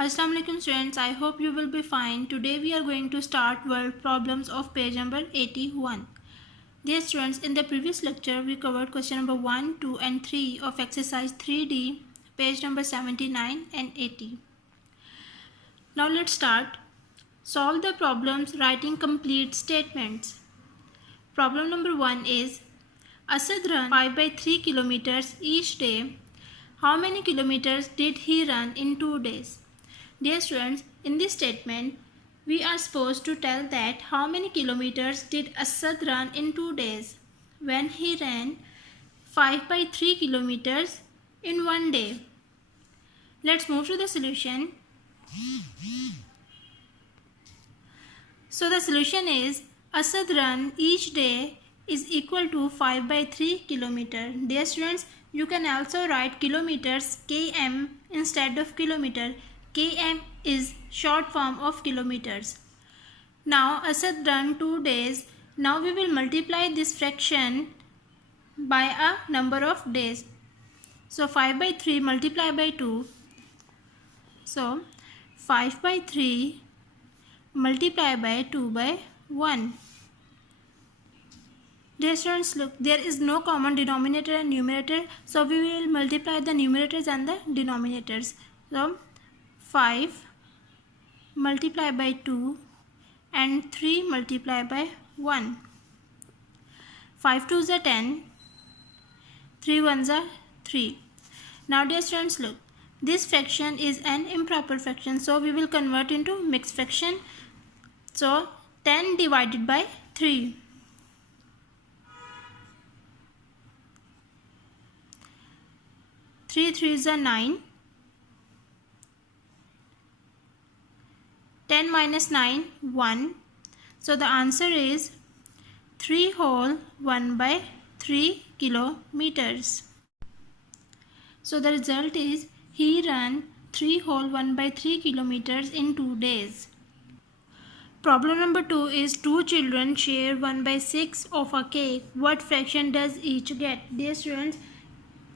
Assalamu alaikum students, I hope you will be fine. Today we are going to start word problems of page number 81. Dear students, in the previous lecture we covered question number 1, 2 and 3 of exercise 3D, page number 79 and 80. Now let's start. Solve the problems writing complete statements. Problem number 1 is Asad ran 5 by 3 kilometers each day. How many kilometers did he run in 2 days? Dear students, in this statement, we are supposed to tell that how many kilometers did Asad run in 2 days when he ran 5 by 3 kilometers in 1 day. Let's move to the solution. So the solution is Asad run each day is equal to 5 by 3 kilometer. Dear students, you can also write kilometers km instead of kilometer. Km is short form of kilometers. Now Asad run 2 days. Now we will multiply this fraction by a number of days. So 5 by 3 multiplied by 2. So 5 by 3 multiplied by 2 by 1. Dear students, look, there is no common denominator and numerator. So we will multiply the numerators and the denominators. So 5 multiplied by 2 and 3 multiplied by 1. 5 2s are 10, 3 1s are 3. Now dear students, look, this fraction is an improper fraction, so we will convert into mixed fraction. So 10 divided by 3. 3 3s are 9. 10 minus 9, 1. So the answer is 3 whole 1 by 3 kilometers. So the result is he ran 3 whole 1 by 3 kilometers in 2 days. Problem number 2 is two children share 1 by 6 of a cake. What fraction does each get? Dear students,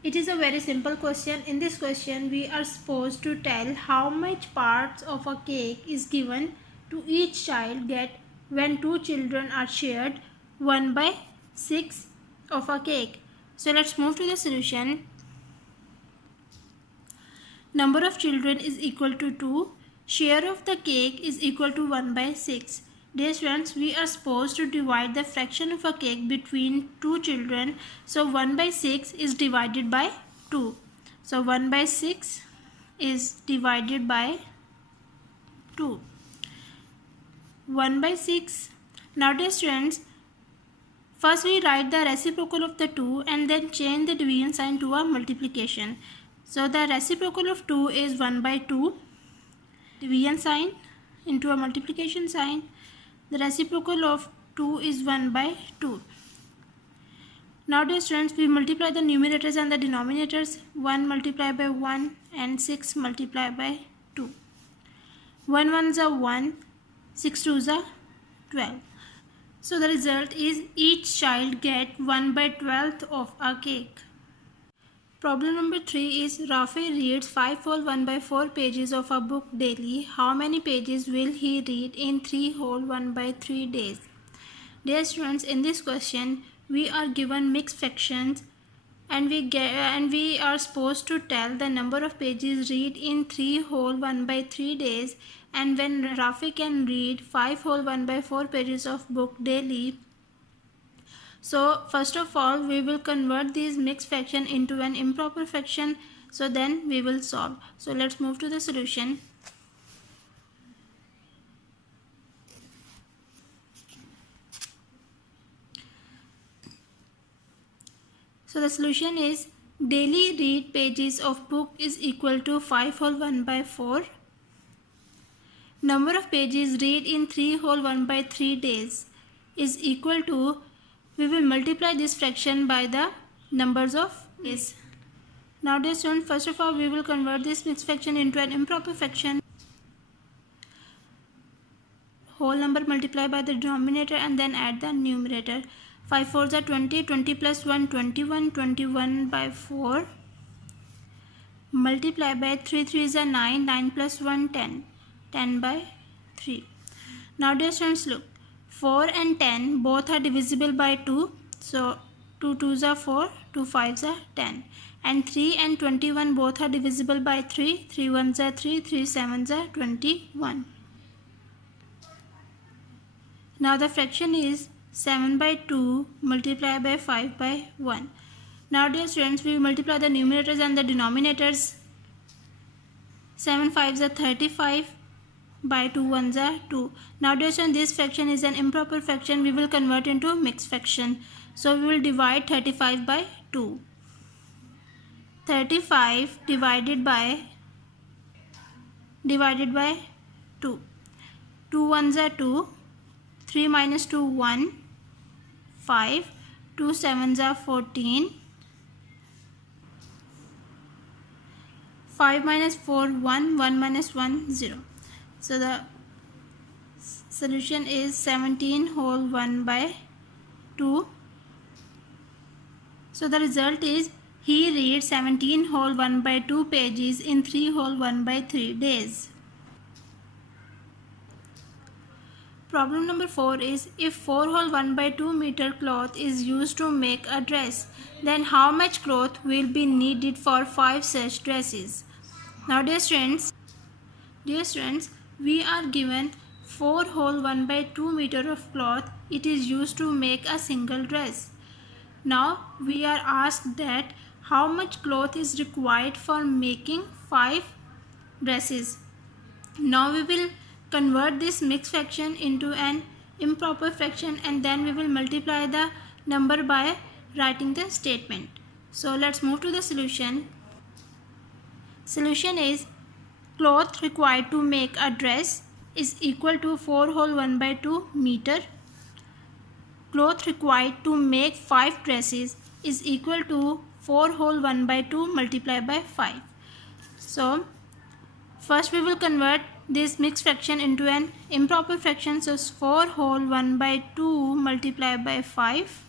it is a very simple question. In this question, we are supposed to tell how much parts of a cake is given to each child get when two children are shared 1 by 6 of a cake. So let's move to the solution. Number of children is equal to 2. Share of the cake is equal to 1 by 6. Dear students, we are supposed to divide the fraction of a cake between two children. So 1 by 6 is divided by 2. So 1 by 6 is divided by 2. 1 by 6. Now dear students, first we write the reciprocal of the 2 and then change the division sign to a multiplication. So the reciprocal of 2 is 1 by 2. Division sign into a multiplication sign. The reciprocal of 2 is 1 by 2. Now dear students, we multiply the numerators and the denominators. 1 multiplied by 1 and 6 multiplied by 2. 1 1s are 1, 6 2s are 12. So the result is each child get 1 by 12th of a cake. Problem number 3 is Rafi reads 5 whole 1 by 4 pages of a book daily. How many pages will he read in 3 whole 1 by 3 days? Dear students, in this question we are given mixed fractions and we are supposed to tell the number of pages read in 3 whole 1 by 3 days, and when Rafi can read 5 whole 1 by 4 pages of book daily. So first of all, we will convert these mixed fraction into an improper fraction. So then we will solve. So let's move to the solution. So the solution is daily read pages of book is equal to 5 whole 1 by 4. Number of pages read in 3 whole 1 by 3 days is equal to, we will multiply this fraction by the numbers of days. Now dear students, first of all we will convert this mixed fraction into an improper fraction. Whole number multiplied by the denominator and then add the numerator. 5 4s are 20, 20 plus 1, 21, 21 by 4 multiply by 3 3s are 9, 9 plus 1 10, 10 by 3. Now dear students, look, 4 and 10 both are divisible by 2, so 2 2s are 4, 2 5s are 10, and 3 and 21 both are divisible by 3, 3 1s are 3, 3 7s are 21. Now the fraction is 7 by 2 multiplied by 5 by 1. Now dear students, we will multiply the numerators and the denominators. 7 5s are 35 by 2 1s are 2. Now dear students, this fraction is an improper fraction. We will convert into mixed fraction. So we will divide 35 by 2. 35 divided by 2. 2 1s are 2. 3 minus 2 1. 5. 2 7s are 14. 5 minus 4 1. 1 minus 1 0. So the solution is 17 whole 1 by 2. So the result is he reads 17 whole 1 by 2 pages in 3 whole 1 by 3 days. Problem number 4 is, if 4 whole 1 by 2 meter cloth is used to make a dress, then how much cloth will be needed for 5 such dresses? Now dear students, we are given 4 whole 1 by 2 meter of cloth. It is used to make a single dress. Now we are asked that how much cloth is required for making 5 dresses. Now we will convert this mixed fraction into an improper fraction, and then we will multiply the number by writing the statement. So let's move to the solution. Solution is, cloth required to make a dress is equal to 4 whole 1 by 2 meter. Cloth required to make 5 dresses is equal to 4 whole 1 by 2 multiplied by 5. So first we will convert this mixed fraction into an improper fraction. So 4 whole 1 by 2 multiplied by 5.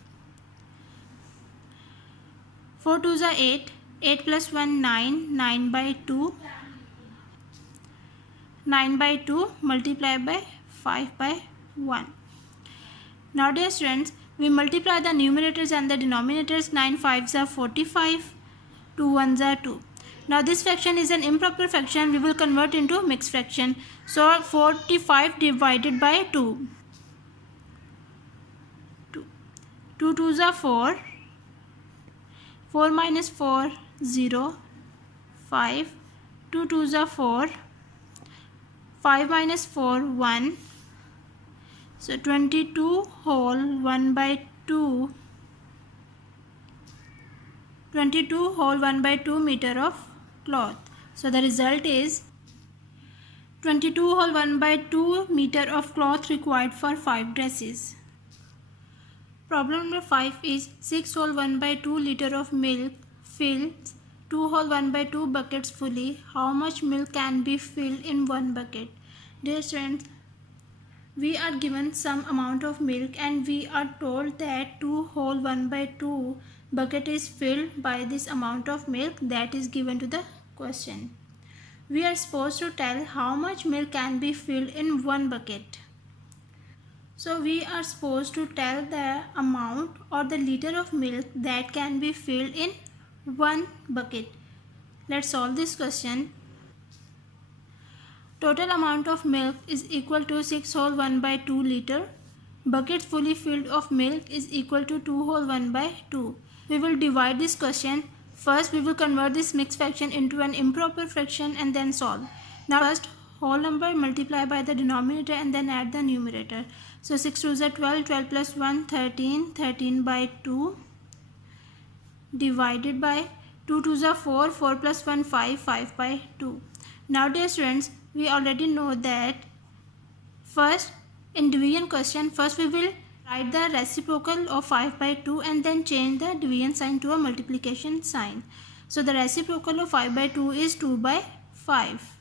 4 2s are 8. 8 plus 1 9. 9 by 2. 9 by 2 multiplied by 5 by 1. Now dear students, we multiply the numerators and the denominators. 9 5s are 45. 2 1s are 2. Now this fraction is an improper fraction. We will convert into mixed fraction. So 45 divided by 2. 2 2s are 4. 4 minus 4 0. 5. 2 2s are 4. 5 minus 4 1. So 22 whole 1 by 2. 22 whole 1 by 2 meter of cloth. So the result is 22 whole 1 by 2 meter of cloth required for 5 dresses. Problem number 5 is, 6 whole 1 by 2 liter of milk fills 2 whole 1 by 2 buckets fully. How much milk can be filled in one bucket? Dear students, we are given some amount of milk and we are told that 2 whole 1 by 2 bucket is filled by this amount of milk that is given to the question. We are supposed to tell how much milk can be filled in one bucket. So we are supposed to tell the amount or the liter of milk that can be filled in one bucket. Let's solve this question. Total amount of milk is equal to 6 whole 1 by 2 liter. Buckets fully filled of milk is equal to 2 whole 1 by 2. We will divide this question. First we will convert this mixed fraction into an improper fraction and then solve. Now first whole number multiply by the denominator and then add the numerator. So 6 2s are 12. 12 plus 1 13. 13 by 2 divided by 2 2s are 4. 4 plus 1 5. 5 by 2. Now dear students, we already know that first in division question, first we will write the reciprocal of 5 by 2 and then change the division sign to a multiplication sign. So the reciprocal of 5 by 2 is 2 by 5.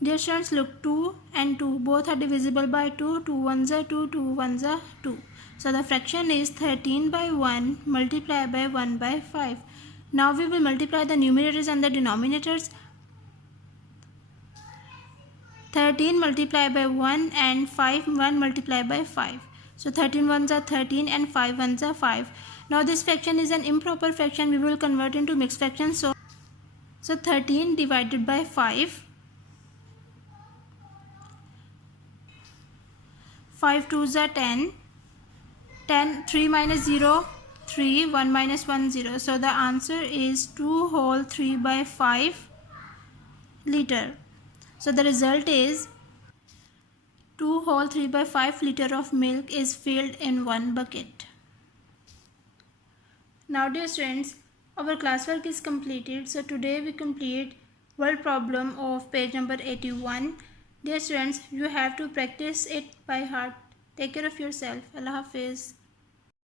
Dear students, look, 2 and 2 both are divisible by 2. 2 1s are 2. 2 1s are 2. So the fraction is 13 by 1 multiplied by 1 by 5. Now we will multiply the numerators and the denominators. 13 multiplied by 1 and 1 multiplied by 5. So 13 ones are 13 and 5 ones are 5. Now this fraction is an improper fraction. We will convert into mixed fraction. So 13 divided by 5. 5 twos are 10. 10, 3 minus 0, 3, 1 minus 1, 0. So the answer is 2 whole 3 by 5 liter. So the result is 2 whole 3 by 5 liter of milk is filled in one bucket. Now dear students, our classwork is completed. So today we complete word problem of page number 81. Dear students, you have to practice it by heart. Take care of yourself. Allah Hafiz.